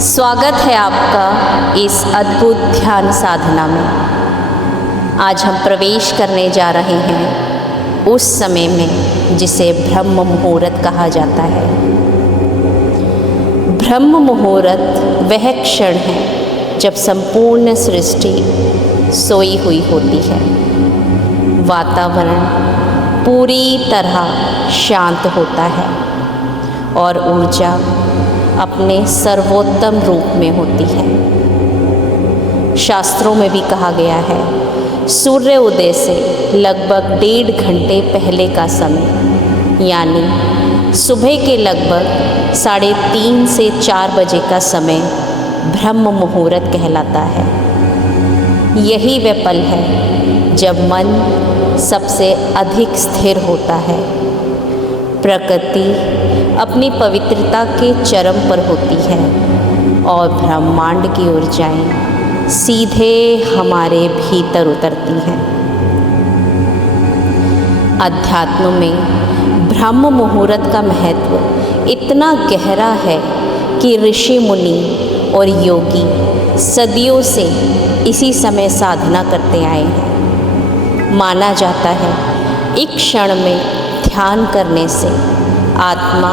स्वागत है आपका इस अद्भुत ध्यान साधना में। आज हम प्रवेश करने जा रहे हैं उस समय में जिसे ब्रह्म मुहूर्त कहा जाता है। ब्रह्म मुहूर्त वह क्षण है जब संपूर्ण सृष्टि सोई हुई होती है, वातावरण पूरी तरह शांत होता है और ऊर्जा अपने सर्वोत्तम रूप में होती है। शास्त्रों में भी कहा गया है, सूर्य उदय से लगभग 1.5 घंटे पहले का समय, यानी सुबह के लगभग 3:30 से 4 बजे का समय ब्रह्म मुहूर्त कहलाता है। यही वह पल है जब मन सबसे अधिक स्थिर होता है, प्रकृति अपनी पवित्रता के चरम पर होती है और ब्रह्मांड की ऊर्जाएं सीधे हमारे भीतर उतरती हैं। अध्यात्म में ब्रह्म मुहूर्त का महत्व इतना गहरा है कि ऋषि मुनि और योगी सदियों से इसी समय साधना करते आए हैं। माना जाता है एक क्षण में ध्यान करने से आत्मा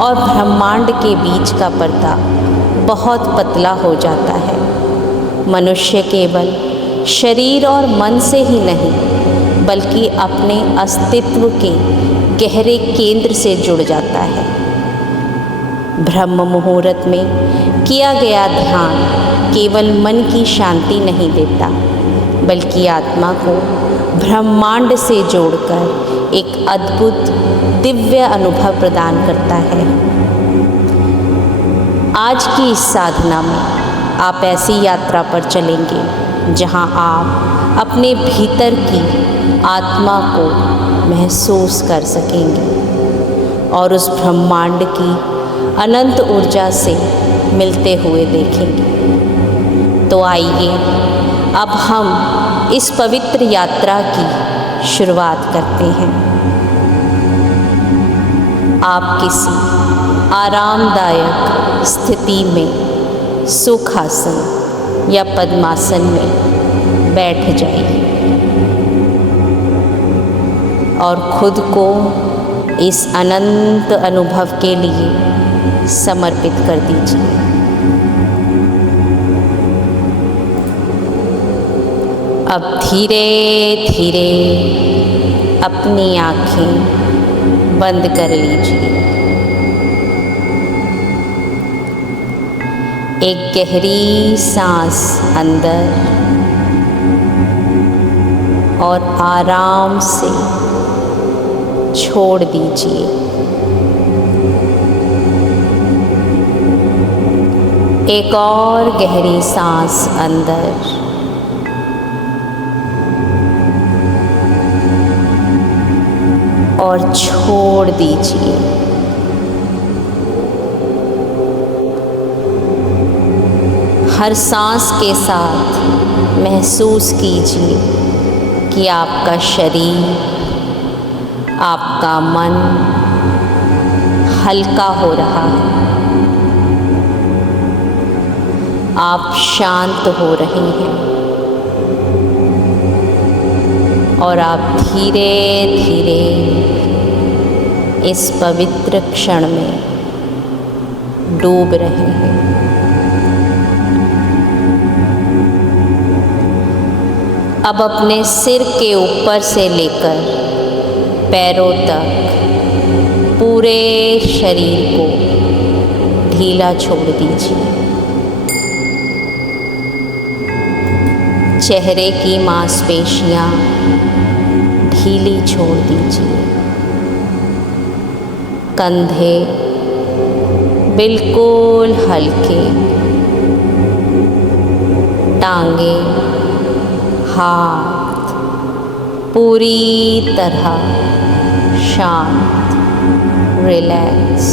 और ब्रह्मांड के बीच का पर्दा बहुत पतला हो जाता है। मनुष्य केवल शरीर और मन से ही नहीं, बल्कि अपने अस्तित्व के गहरे केंद्र से जुड़ जाता है। ब्रह्म मुहूर्त में किया गया ध्यान केवल मन की शांति नहीं देता, बल्कि आत्मा को ब्रह्मांड से जोड़कर एक अद्भुत दिव्य अनुभव प्रदान करता है। आज की इस साधना में आप ऐसी यात्रा पर चलेंगे जहां आप अपने भीतर की आत्मा को महसूस कर सकेंगे और उस ब्रह्मांड की अनंत ऊर्जा से मिलते हुए देखेंगे। तो आइए अब हम इस पवित्र यात्रा की शुरुआत करते हैं। आप किसी आरामदायक स्थिति में सुखासन या पद्मासन में बैठ जाइए और खुद को इस अनंत अनुभव के लिए समर्पित कर दीजिए। अब धीरे धीरे अपनी आँखें बंद कर लीजिए। एक गहरी सांस अंदर और आराम से छोड़ दीजिए। एक और गहरी सांस अंदर और छोड़ दीजिए। हर सांस के साथ महसूस कीजिए कि आपका शरीर, आपका मन हल्का हो रहा है, आप शांत हो रहे हैं और आप धीरे धीरे इस पवित्र क्षण में डूब रहे हैं। अब अपने सिर के ऊपर से लेकर पैरों तक पूरे शरीर को ढीला छोड़ दीजिए। चेहरे की मांसपेशियां ढीली छोड़ दीजिए। कंधे बिल्कुल हल्के, टांगे, हाथ पूरी तरह शांत, रिलैक्स।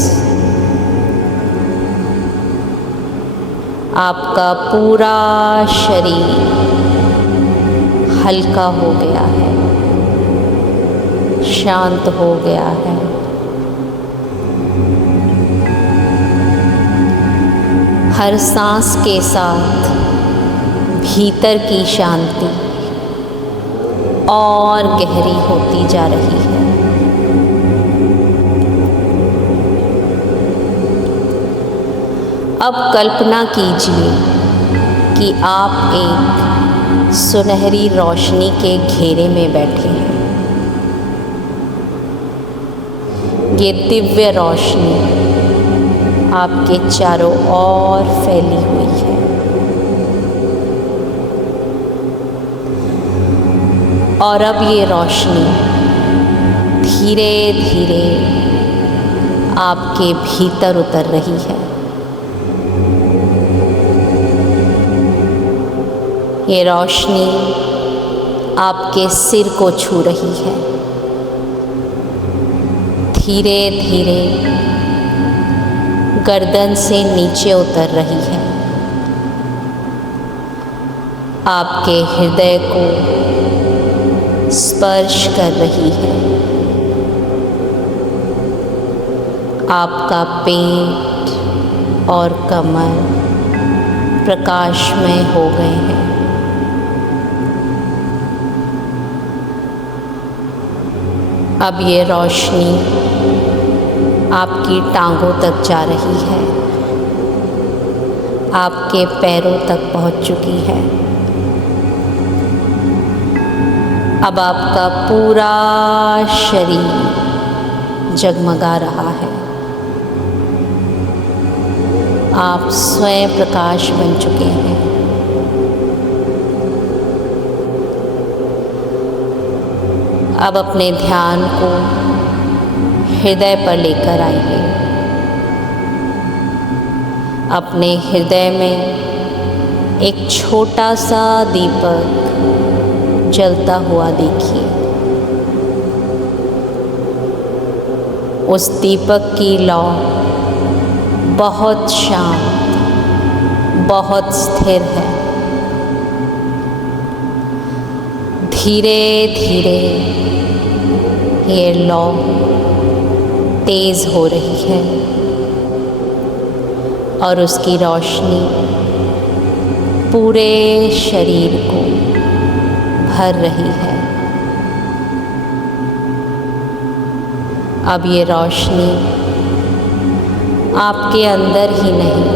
आपका पूरा शरीर हल्का हो गया है, शांत हो गया है। हर सांस के साथ भीतर की शांति और गहरी होती जा रही है। अब कल्पना कीजिए कि आप एक सुनहरी रोशनी के घेरे में बैठे हैं। ये दिव्य रोशनी आपके चारों ओर फैली हुई है। और अब ये रोशनी धीरे धीरे आपके भीतर उतर रही है। ये रोशनी आपके सिर को छू रही है। धीरे धीरे गर्दन से नीचे उतर रही है। आपके हृदय को स्पर्श कर रही है। आपका पेट और कमर प्रकाशमय हो गए हैं। अब ये रोशनी आपकी टांगों तक जा रही है, आपके पैरों तक पहुंच चुकी है। अब आपका पूरा शरीर जगमगा रहा है। आप स्वयं प्रकाश बन चुके हैं। अब अपने ध्यान को हृदय पर लेकर आइए। अपने हृदय में एक छोटा सा दीपक जलता हुआ देखिए। उस दीपक की लौ बहुत शांत, बहुत स्थिर है। धीरे धीरे ये लौ तेज हो रही है और उसकी रोशनी पूरे शरीर को भर रही है। अब ये रोशनी आपके अंदर ही नहीं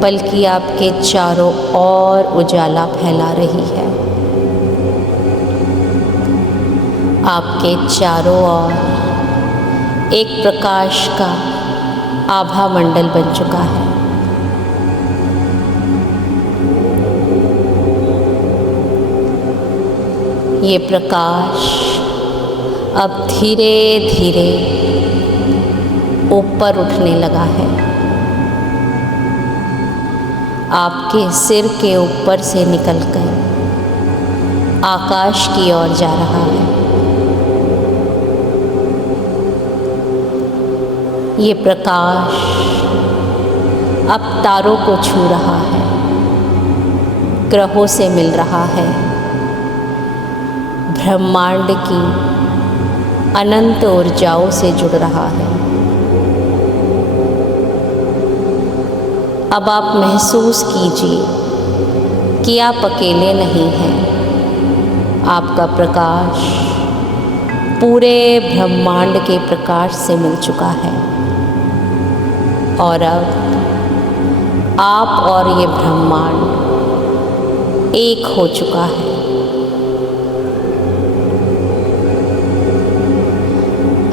बल्कि आपके चारों ओर उजाला फैला रही है। आपके चारों ओर एक प्रकाश का आभा मंडल बन चुका है। ये प्रकाश अब धीरे धीरे ऊपर उठने लगा है। आपके सिर के ऊपर से निकलकर आकाश की ओर जा रहा है। ये प्रकाश अब तारों को छू रहा है, ग्रहों से मिल रहा है, ब्रह्मांड की अनंत ऊर्जाओं से जुड़ रहा है। अब आप महसूस कीजिए कि आप अकेले नहीं हैं। आपका प्रकाश पूरे ब्रह्मांड के प्रकाश से मिल चुका है और अब आप और ये ब्रह्मांड एक हो चुका है।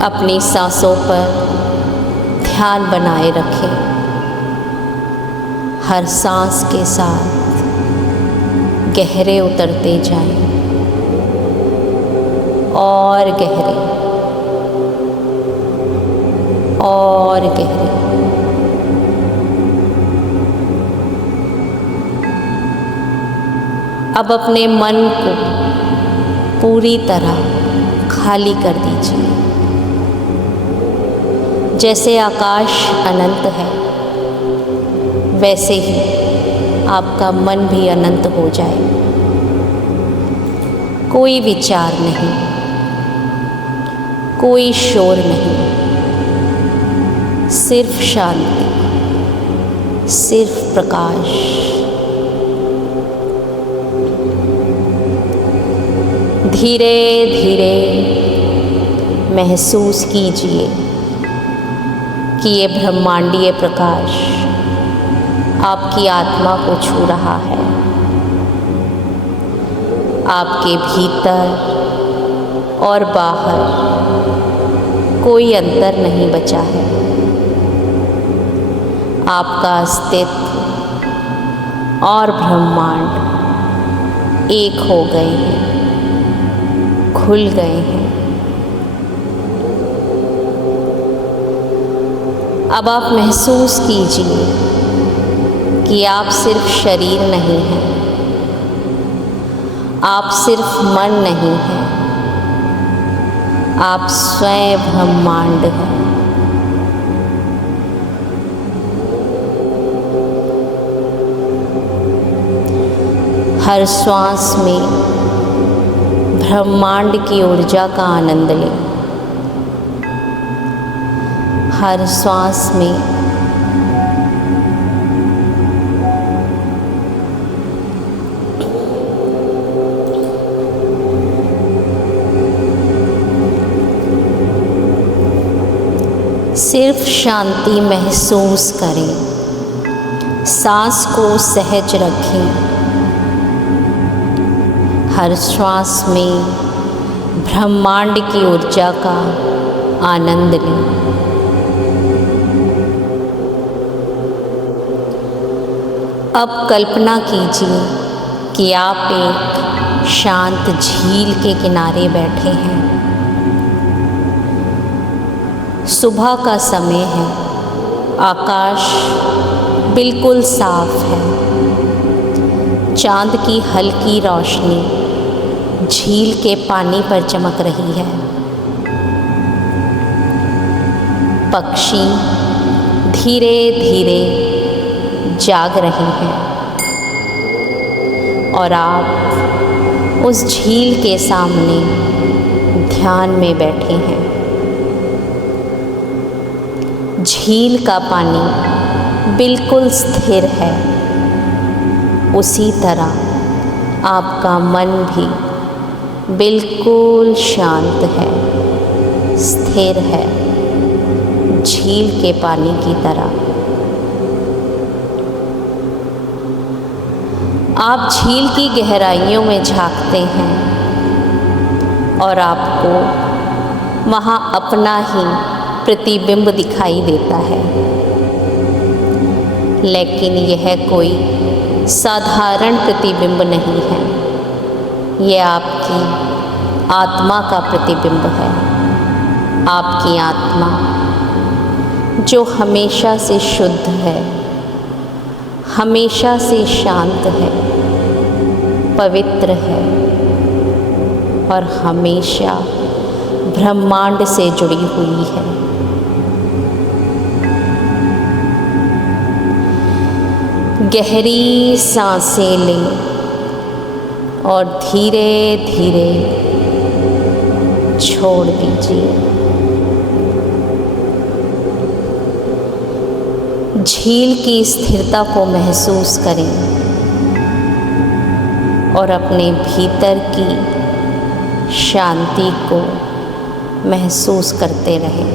अपनी सांसों पर ध्यान बनाए रखें। हर सांस के साथ गहरे उतरते जाएं और गहरे और गहरे। अब अपने मन को पूरी तरह खाली कर दीजिए। जैसे आकाश अनंत है वैसे ही आपका मन भी अनंत हो जाए। कोई विचार नहीं, कोई शोर नहीं, सिर्फ शांति, सिर्फ प्रकाश। धीरे धीरे महसूस कीजिए कि ये ब्रह्मांडीय प्रकाश आपकी आत्मा को छू रहा है। आपके भीतर और बाहर कोई अंतर नहीं बचा है। आपका अस्तित्व और ब्रह्मांड एक हो गए हैं, खुल गए हैं। अब आप महसूस कीजिए कि आप सिर्फ शरीर नहीं हैं, आप सिर्फ मन नहीं हैं, आप स्वयं ब्रह्मांड हैं। हर श्वास में ब्रह्मांड की ऊर्जा का आनंद लें। हर श्वास में सिर्फ शांति महसूस करें। सांस को सहज रखें। हर श्वास में ब्रह्मांड की ऊर्जा का आनंद लें। अब कल्पना कीजिए कि आप एक शांत झील के किनारे बैठे हैं। सुबह का समय है, आकाश बिल्कुल साफ है। चांद की हल्की रोशनी झील के पानी पर चमक रही है। पक्षी धीरे धीरे जाग रहे हैं और आप उस झील के सामने ध्यान में बैठे हैं। झील का पानी बिल्कुल स्थिर है। उसी तरह आपका मन भी बिल्कुल शांत है, स्थिर है, झील के पानी की तरह। आप झील की गहराइयों में झांकते हैं और आपको वहाँ अपना ही प्रतिबिंब दिखाई देता है। लेकिन यह कोई साधारण प्रतिबिंब नहीं है, यह आपकी आत्मा का प्रतिबिंब है। आपकी आत्मा जो हमेशा से शुद्ध है, हमेशा से शांत है, पवित्र है और हमेशा ब्रह्मांड से जुड़ी हुई है। गहरी सांसें लें और धीरे धीरे छोड़ दीजिए। झील की स्थिरता को महसूस करें और अपने भीतर की शांति को महसूस करते रहें।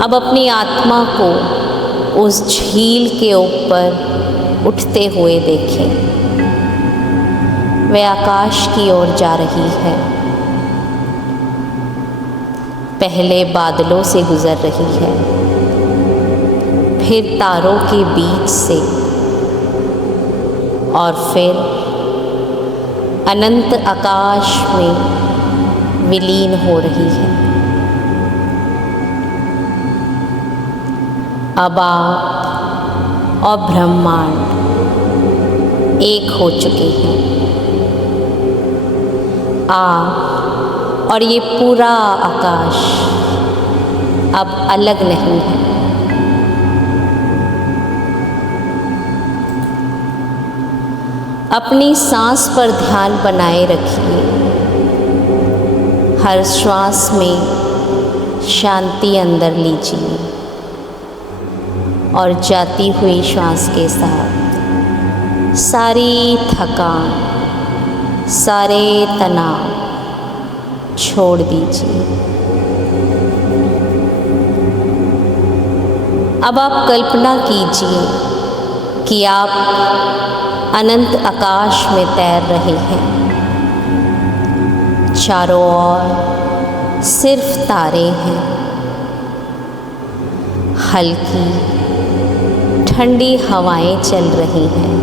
अब अपनी आत्मा को उस झील के ऊपर उठते हुए देखें। वह आकाश की ओर जा रही है। पहले बादलों से गुजर रही है, फिर तारों के बीच से और फिर अनंत आकाश में विलीन हो रही है। अब आप और ब्रह्मांड एक हो चुके हैं। आप और ये पूरा आकाश अब अलग नहीं है। अपनी सांस पर ध्यान बनाए रखिए। हर श्वास में शांति अंदर लीजिए और जाती हुई श्वास के साथ सारी थकान, सारे तनाव छोड़ दीजिए। अब आप कल्पना कीजिए कि आप अनंत आकाश में तैर रहे हैं। चारों ओर सिर्फ तारे हैं। हल्की ठंडी हवाएं चल रही हैं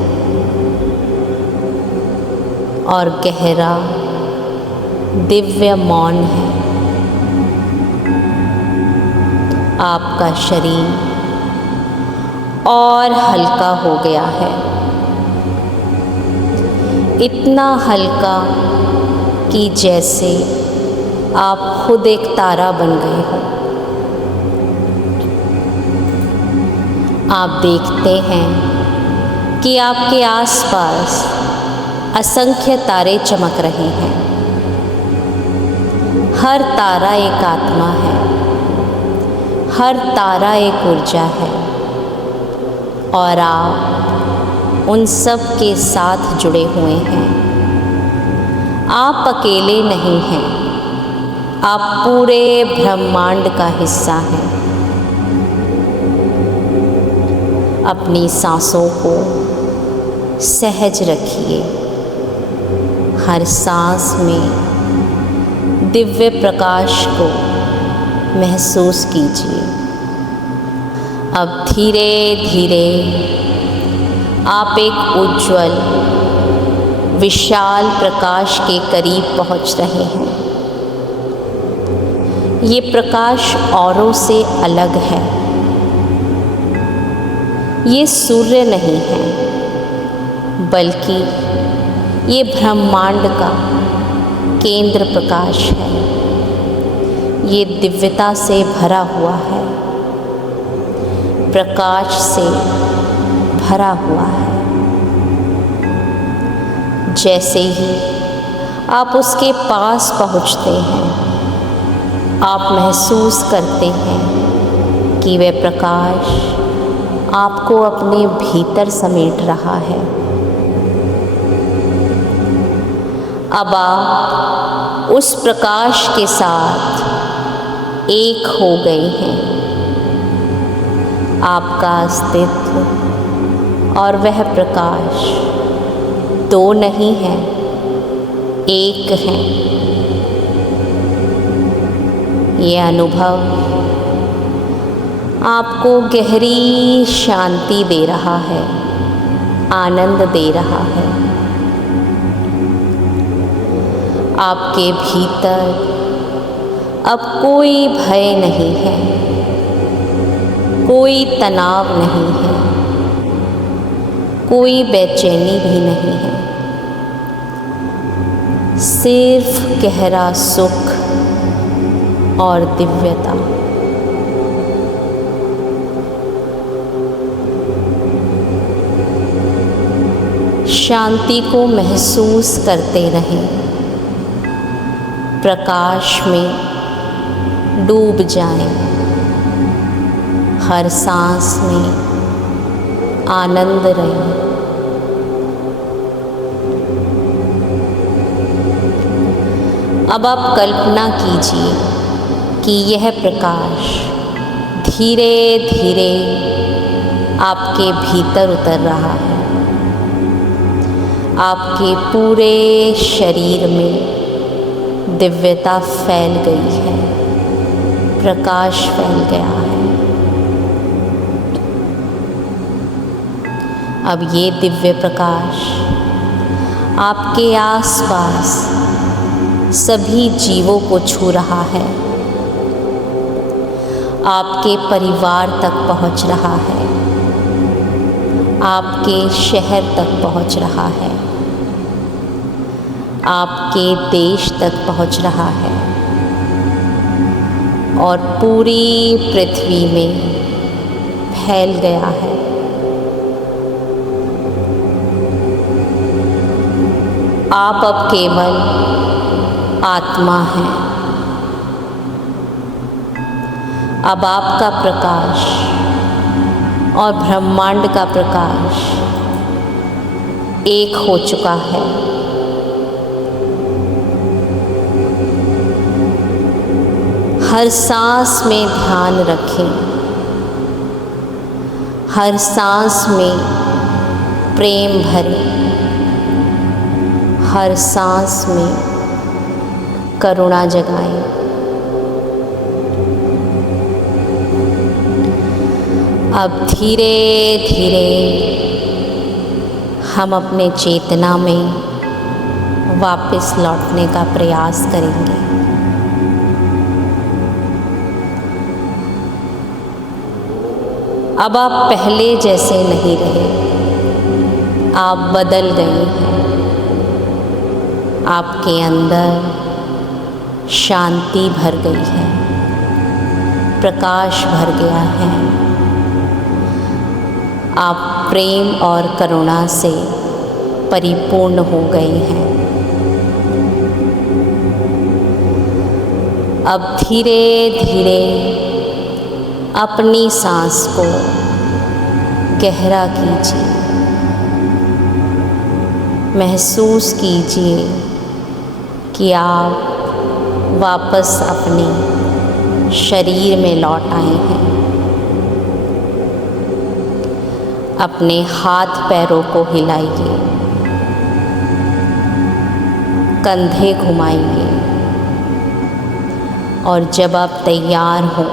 और गहरा दिव्य मौन है। आपका शरीर और हल्का हो गया है, इतना हल्का कि जैसे आप खुद एक तारा बन गए हो। आप देखते हैं कि आपके आसपास असंख्य तारे चमक रहे हैं। हर तारा एक आत्मा है, हर तारा एक ऊर्जा है और आप उन सब के साथ जुड़े हुए हैं। आप अकेले नहीं हैं, आप पूरे ब्रह्मांड का हिस्सा हैं। अपनी सांसों को सहज रखिए। हर सांस में दिव्य प्रकाश को महसूस कीजिए। अब धीरे धीरे आप एक उज्ज्वल विशाल प्रकाश के करीब पहुंच रहे हैं। ये प्रकाश औरों से अलग है। ये सूर्य नहीं है, बल्कि ये ब्रह्मांड का केंद्र प्रकाश है। ये दिव्यता से भरा हुआ है, प्रकाश से भरा हुआ है। जैसे ही आप उसके पास पहुंचते हैं, आप महसूस करते हैं कि वह प्रकाश आपको अपने भीतर समेट रहा है। अब आप उस प्रकाश के साथ एक हो गए हैं। आपका अस्तित्व और वह प्रकाश दो नहीं है, एक है। ये अनुभव आपको गहरी शांति दे रहा है, आनंद दे रहा है। आपके भीतर अब कोई भय नहीं है, कोई तनाव नहीं है, कोई बेचैनी भी नहीं है। सिर्फ गहरा सुख और दिव्यता। शांति को महसूस करते रहें। प्रकाश में डूब जाएं। हर सांस में आनंद रहें। अब आप कल्पना कीजिए कि यह प्रकाश धीरे धीरे आपके भीतर उतर रहा है। आपके पूरे शरीर में दिव्यता फैल गई है, प्रकाश फैल गया है। अब ये दिव्य प्रकाश आपके आसपास सभी जीवों को छू रहा है, आपके परिवार तक पहुंच रहा है, आपके शहर तक पहुंच रहा है, आपके देश तक पहुंच रहा है और पूरी पृथ्वी में फैल गया है। आप अब केवल आत्मा हैं, अब आपका प्रकाश और ब्रह्मांड का प्रकाश एक हो चुका है। हर सांस में ध्यान रखें, हर सांस में प्रेम भरें, हर सांस में करुणा जगाएं। अब धीरे धीरे हम अपने चेतना में वापस लौटने का प्रयास करेंगे। अब आप पहले जैसे नहीं रहे, आप बदल गए हैं। आपके अंदर शांति भर गई है, प्रकाश भर गया है। आप प्रेम और करुणा से परिपूर्ण हो गए हैं। अब धीरे धीरे अपनी सांस को गहरा कीजिए। महसूस कीजिए कि आप वापस अपने शरीर में लौट आए हैं। अपने हाथ पैरों को हिलाइए, कंधे घुमाइए और जब आप तैयार हो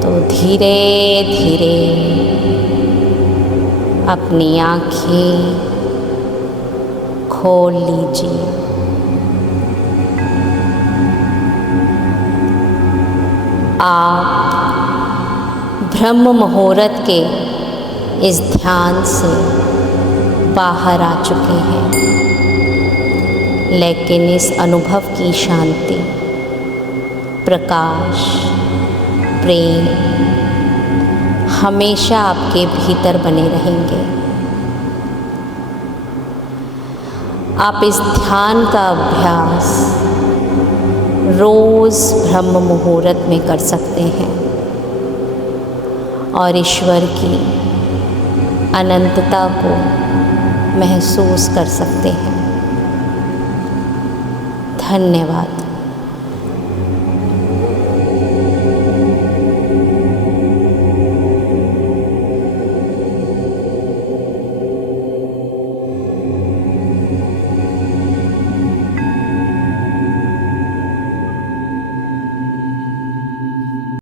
तो धीरे धीरे अपनी आँखें खोल लीजिए। आप ब्रह्म मुहूर्त के इस ध्यान से बाहर आ चुके हैं, लेकिन इस अनुभव की शांति, प्रकाश, प्रेम हमेशा आपके भीतर बने रहेंगे। आप इस ध्यान का अभ्यास रोज़ ब्रह्म मुहूर्त में कर सकते हैं और ईश्वर की अनंतता को महसूस कर सकते हैं। धन्यवाद।